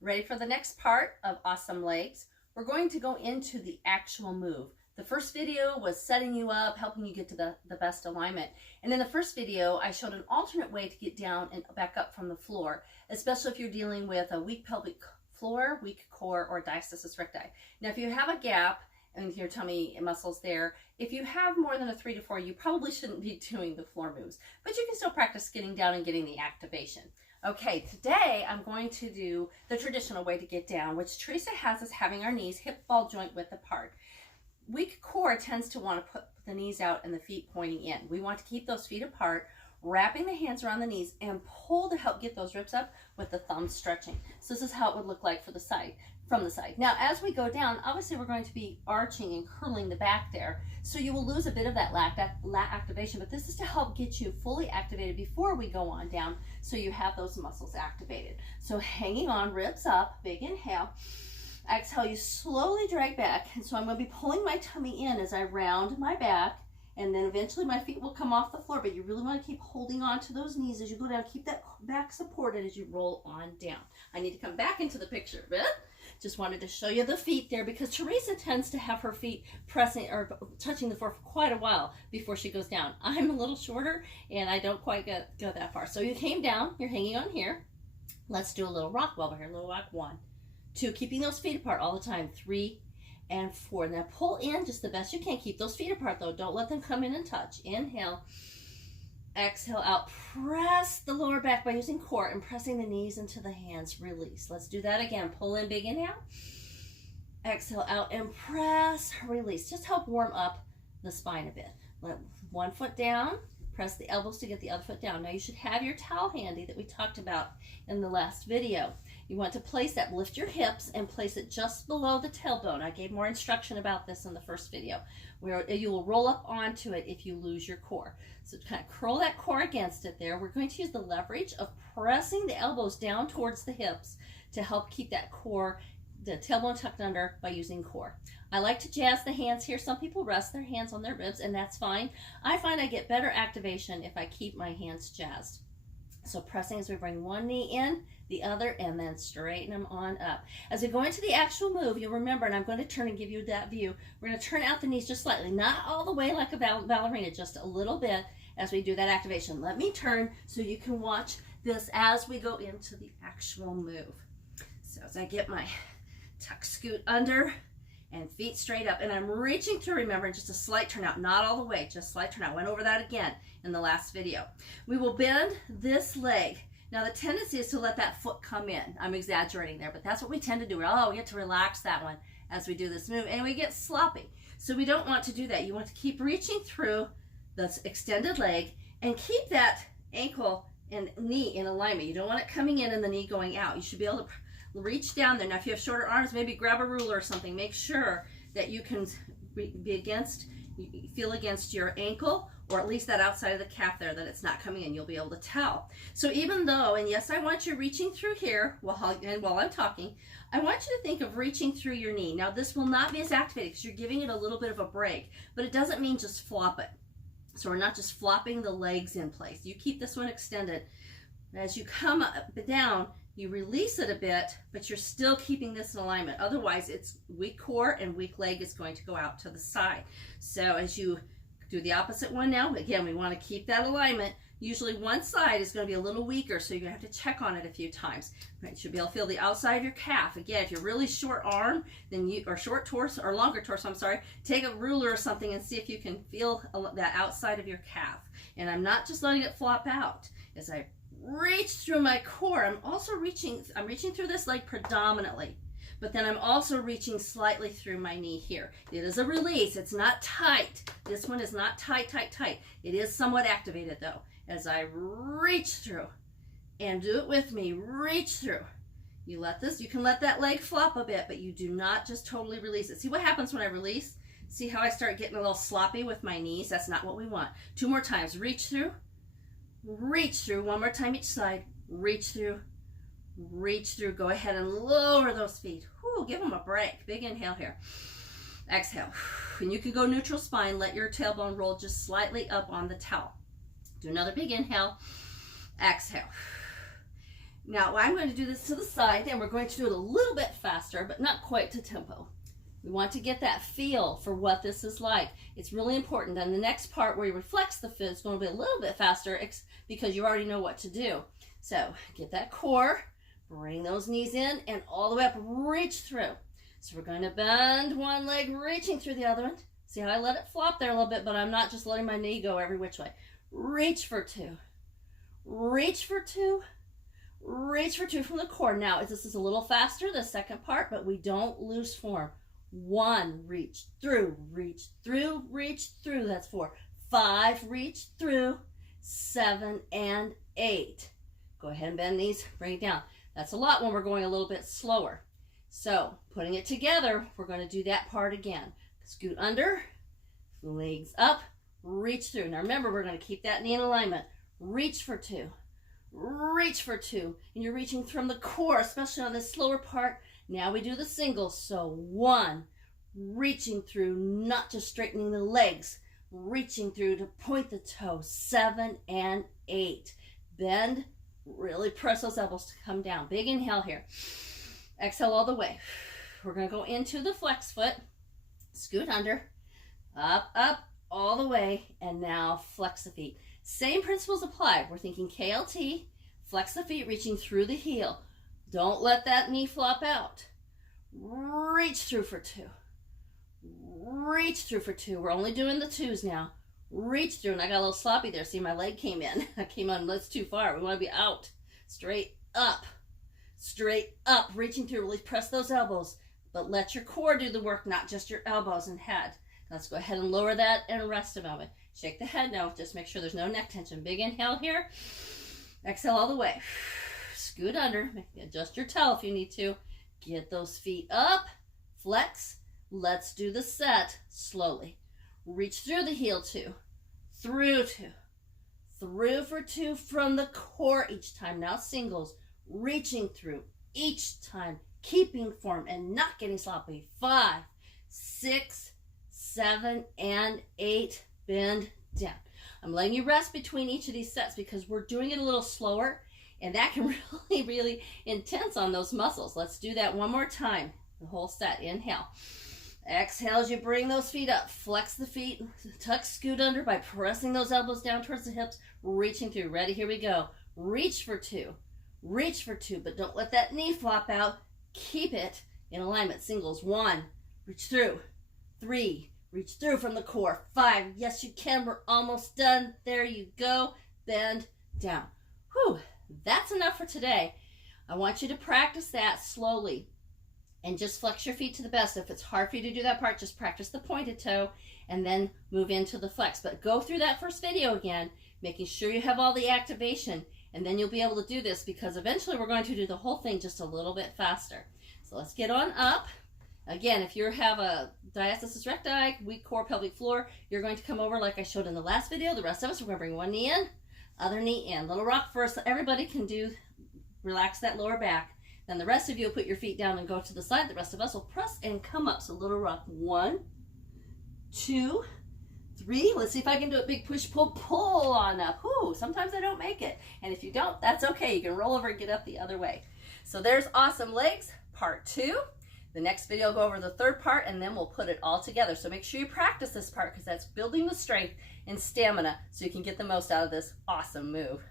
Ready for the next part of Awesome Legs? We're going to go into the actual move. The first video was setting you up, helping you get to the best alignment. And in the first video, I showed an alternate way to get down and back up from the floor, especially if you're dealing with a weak pelvic floor, weak core, or diastasis recti. Now, if you have a gap in your tummy muscles there, if you have more than a 3 to 4, you probably shouldn't be doing the floor moves, but you can still practice getting down and getting the activation. Okay, today I'm going to do the traditional way to get down, which Teresa has us having our knees hip ball joint width apart. Weak core tends to want to put the knees out and the feet pointing in. We want to keep those feet apart, wrapping the hands around the knees and pull to help get those ribs up with the thumbs stretching. So this is how it would look like from the side. Now, as we go down, obviously we're going to be arching and curling the back there. So you will lose a bit of that lat activation, but this is to help get you fully activated before we go on down so you have those muscles activated. So hanging on, ribs up, big inhale. Exhale, you slowly drag back. And so I'm going to be pulling my tummy in as I round my back, and then eventually my feet will come off the floor, but you really want to keep holding on to those knees as you go down. Keep that back supported as you roll on down. I need to come back into the picture a bit. Just wanted to show you the feet there because Teresa tends to have her feet pressing or touching the floor for quite a while before she goes down. I'm a little shorter and I don't quite go that far. So you came down, you're hanging on here. Let's do a little rock wobble here. Little rock, 1, 2, keeping those feet apart all the time, 3 and 4. Now pull in just the best you can. Keep those feet apart though. Don't let them come in and touch. Inhale. Exhale out. Press the lower back by using core and pressing the knees into the hands. Release. Let's do that again. Pull in, big inhale. Exhale out and press. Release. Just help warm up the spine a bit. Let one foot down. Press the elbows to get the other foot down. Now you should have your towel handy that we talked about in the last video. You want to place that, lift your hips and place it just below the tailbone. I gave more instruction about this in the first video, where you will roll up onto it if you lose your core. So kind of curl that core against it there. We're going to use the leverage of pressing the elbows down towards the hips to help keep that core, the tailbone tucked under by using core. I like to jazz the hands here. Some people rest their hands on their ribs and that's fine. I find I get better activation if I keep my hands jazzed. So pressing as we bring one knee in, the other, and then straighten them on up. As we go into the actual move, you'll remember, and I'm going to turn and give you that view, we're going to turn out the knees just slightly, not all the way like a ballerina, just a little bit as we do that activation. Let me turn so you can watch this as we go into the actual move. So as I get my tuck scoot under and feet straight up, and I'm reaching through, remember, just a slight turn out, not all the way, just slight turn out. Went over that again in the last video. We will bend this leg. Now the tendency is to let that foot come in. I'm exaggerating there, but that's what we tend to do. Oh, we get to relax that one as we do this move, and we get sloppy. So we don't want to do that. You want to keep reaching through the extended leg and keep that ankle and knee in alignment. You don't want it coming in and the knee going out. You should be able to reach down there. Now if you have shorter arms, maybe grab a ruler or something. Make sure that you can feel against your ankle, or at least that outside of the calf there, that it's not coming in. You'll be able to tell. So even though, and yes, I want you reaching through here while I'm talking, I want you to think of reaching through your knee. Now this will not be as activated because you're giving it a little bit of a break, but it doesn't mean just flop it. So we're not just flopping the legs in place. You keep this one extended. As you come up, down, you release it a bit, but you're still keeping this in alignment. Otherwise, it's weak core and weak leg is going to go out to the side. So as you do the opposite one now, again, we want to keep that alignment. Usually one side is going to be a little weaker, so you're going to have to check on it a few times. Right, you should be able to feel the outside of your calf. Again, if you're really short arm, then or short torso, or longer torso, I'm sorry, take a ruler or something and see if you can feel that outside of your calf. And I'm not just letting it flop out. As I reach through my core, I'm reaching through this leg predominantly, but then I'm also reaching slightly through my knee here. It is a release. It's not tight. This one is not tight, tight, tight. It is somewhat activated though. As I reach through, and do it with me, reach through. You can let that leg flop a bit, but you do not just totally release it. See what happens when I release? See how I start getting a little sloppy with my knees? That's not what we want. 2 more times. Reach through. Reach through. 1 more time each side. Reach through. Reach through. Go ahead and lower those feet. Whew, give them a break. Big inhale here. Exhale. And you can go neutral spine. Let your tailbone roll just slightly up on the towel. Do another big inhale. Exhale. Now I'm going to do this to the side, and we're going to do it a little bit faster, but not quite to tempo. We want to get that feel for what this is like. It's really important. And the next part where you reflex the foot is going to be a little bit faster because you already know what to do. So get that core, bring those knees in, and all the way up, reach through. So we're going to bend one leg, reaching through the other one. See how I let it flop there a little bit, but I'm not just letting my knee go every which way. Reach for two. Reach for two. Reach for two from the core. Now, this is a little faster, the second part, but we don't lose form. 1, reach through, reach through, reach through. That's 4. 5, reach through. 7 and 8. Go ahead and bend these, bring it down. That's a lot when we're going a little bit slower. So, putting it together, we're going to do that part again. Scoot under, legs up, reach through. Now remember, we're going to keep that knee in alignment. Reach for two. Reach for two. And you're reaching from the core, especially on this slower part. Now we do the singles. So 1, reaching through, not just straightening the legs, reaching through to point the toe. 7 and 8. Bend, really press those elbows to come down. Big inhale here. Exhale all the way. We're going to go into the flex foot. Scoot under, up, up, all the way, and now flex the feet. Same principles apply. We're thinking KLT, flex the feet, reaching through the heel. Don't let that knee flop out. Reach through for 2. Reach through for 2. We're only doing the 2s now. Reach through, and I got a little sloppy there. See, my leg came in. I came on, that's too far. We want to be out. Straight up, reaching through. Really press those elbows, but let your core do the work, not just your elbows and head. Let's go ahead and lower that and rest a moment. Shake the head now. Just make sure there's no neck tension. Big inhale here. Exhale all the way. Scoot under. Adjust your towel if you need to. Get those feet up. Flex. Let's do the set slowly. Reach through the heel 2. Through 2. Through for 2 from the core each time. Now singles. Reaching through each time. Keeping form and not getting sloppy. 5, 6, 7, and 8. Bend down. I'm letting you rest between each of these sets because we're doing it a little slower, and that can really intense on those muscles. Let's do that one more time. The whole set. Inhale. Exhale as you bring those feet up. Flex the feet. Tuck, scoot under by pressing those elbows down towards the hips. Reaching through. Ready? Here we go. Reach for 2. Reach for 2, but don't let that knee flop out. Keep it in alignment. Singles. 1, reach through. 3, reach through from the core. 5, yes you can. We're almost done. There you go. Bend down. Whew, that's enough for today. I want you to practice that slowly and just flex your feet to the best. If it's hard for you to do that part, just practice the pointed toe and then move into the flex. But go through that first video again, making sure you have all the activation, and then you'll be able to do this because eventually we're going to do the whole thing just a little bit faster. So let's get on up. Again, if you have a diastasis recti, weak core, pelvic floor, you're going to come over like I showed in the last video. The rest of us, we're going to bring one knee in, other knee in. Little rock first. So everybody can do, relax that lower back. Then the rest of you will put your feet down and go to the side. The rest of us will press and come up. So little rock. 1, 2, 3. Let's see if I can do a big push, pull, pull on up. Whew, sometimes I don't make it. And if you don't, that's okay. You can roll over and get up the other way. So there's Awesome Legs, part 2. The next video will go over the third part, and then we'll put it all together. So make sure you practice this part because that's building the strength and stamina so you can get the most out of this awesome move.